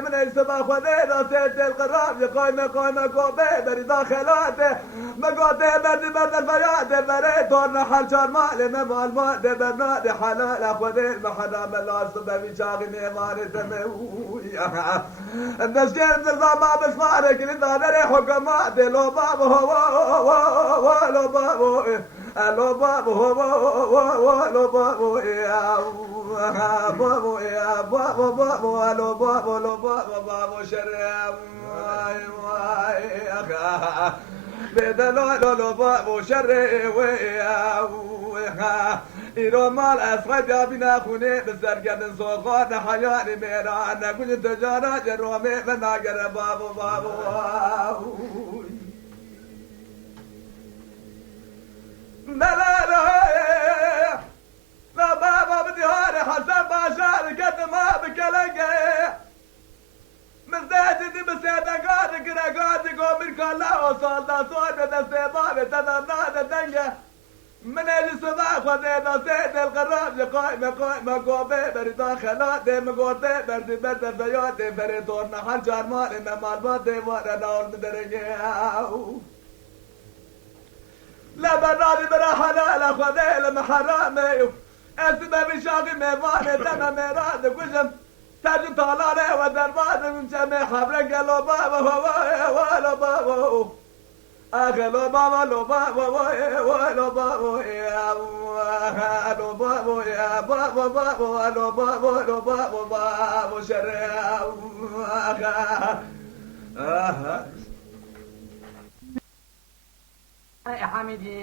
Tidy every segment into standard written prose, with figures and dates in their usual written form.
من السبا خذينا سيد القراب قايمة كوبي بري داخلاته مقاطع برد الفياد بري دورنا حل شار مالي مال مال برنادي حلال خذي المحرام العصب بشاغي ميمان تمويا النسجين بالضبا بسفارك لذا دري حكمات لو بابو لو بابو لو بابو لو بابو يا بابو يا بابو بابو لو بابو لو بابو بابو شريم واي واي بدلو لو بابو شريم ويا ایران مال اسقط یا بینا خونه به سرگردن سوقات حیان میران نگوی تجارت رومه و ناگر بابو لا بابا بدهار حسن باشار قد ما بكلقه مزداد دي بسيطة قاد قومر كلا وصال دا صوت دا سيطان تدرنا دنجه من السماء خذينا سيد القراب قائمة قوبي بريدا خلاتي مقوتي برد فياتي بريدورنا حنجار مالي مال باتي وانا والمدرقي لا برادي برا حلال خذي لما حرامي اسمه بشاقي ميفاني تما ميراد كشم تاج طالاري ودرباد من جميع حبرك لو بابا ولو بابا أغلو بابا لو بابا ولو بابا يا لو بابا يا بابا بابا لو بابا لو بابا بابا شريا يا حميدي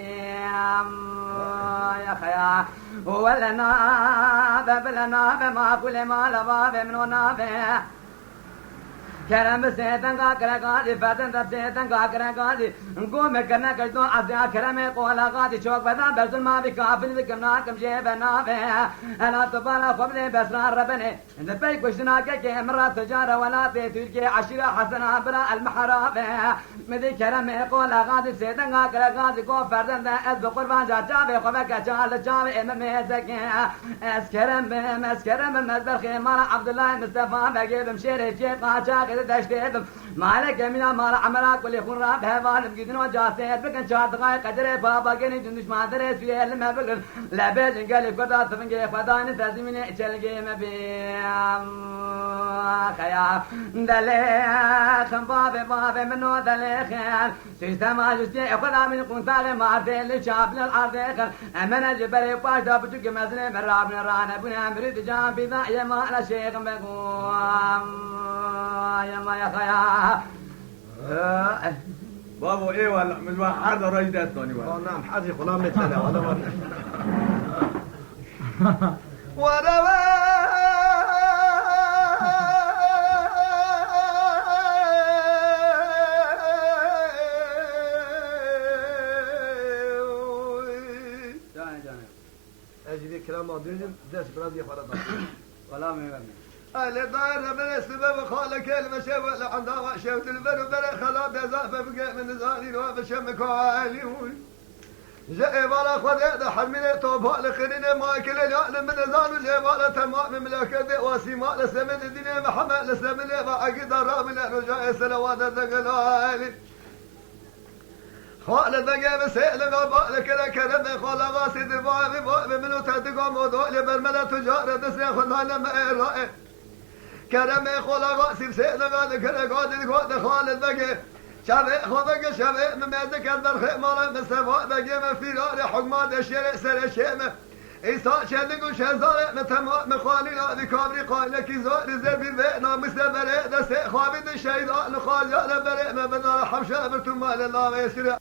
يا خيا ولنا بلنا بما كل ما لباب منونا به کرم سے تنگا کرگادی فتن تب سے تنگا کرگادی کو میں کرنا کردوں ازیا کرم قولا غادی چوک بدا برسل ما بکافل بکمنا کم شے بنا بے انا تبالا قبل بسرار ربنے ان بي كشنا كي مرات تجاره ولا تلك عشره حسنه برا المحراب مدي كرم قولا غادي سے تنگا کرگادی کو فردن از قربان جا جاب خوبك جال جاب ام مزك اسكرم مزبر خيمار عبد الله مصطفى بجيب مشير جي قاچا دشتهم مالك يمينا مال عملك واللي يكون راب هوان بقدن وجاسات بكن شاد غاي قدر بابا كني جندش ما درس في لما بقول لا بيج قال قدا تفنجي فدان تزمين تشلقي ما بي خيا دلي باب منو دلي خيال سيستم اجتي خدا من قنطال ما دل شاب للارض امنا جبري باش دبتك مزن مراب رانا بنا مريد جام بذا يا ما لا شيخ بقوم يا ما يا خيا بابو ايه ولا من واحد رجدت ثاني اه نعم حاجة غلام مثلنا ولا وروا اجي كلام ما ديجن داس برادي فرض ولا ما أهل دار من السبب خالك المشي ولا عندها شوت البر بر خلا بزاف بقى من زاني وبشمك علي جاء ولا خذ هذا حمله توب لخرين ما كل اليوم من زان جاء ولا تمام ملكه واسيما لسمن الدنيا محمد لسمن وعقد رام رجاء سلوات الدغلال خالد بقى مسائل غبالك الكرم خال غاسد باب منو تدقوا موضوع لبرمله تجاره تسري خلنا ما رائع كرم خلا غاسب سيدنا قاد قاد خالد بقى شابه خبق شابه ممازك الدرخ مالا مستفا بقى ما في راري حكمات الشرع سر الشيمة إيسا شدق وشهزارة متمام مخالي هذه كابري قائلك زار زبي بينا مستبرئ دست خوابد الشيطان خالي على برئ ما بدنا حمشة برتم مال الله ويسرع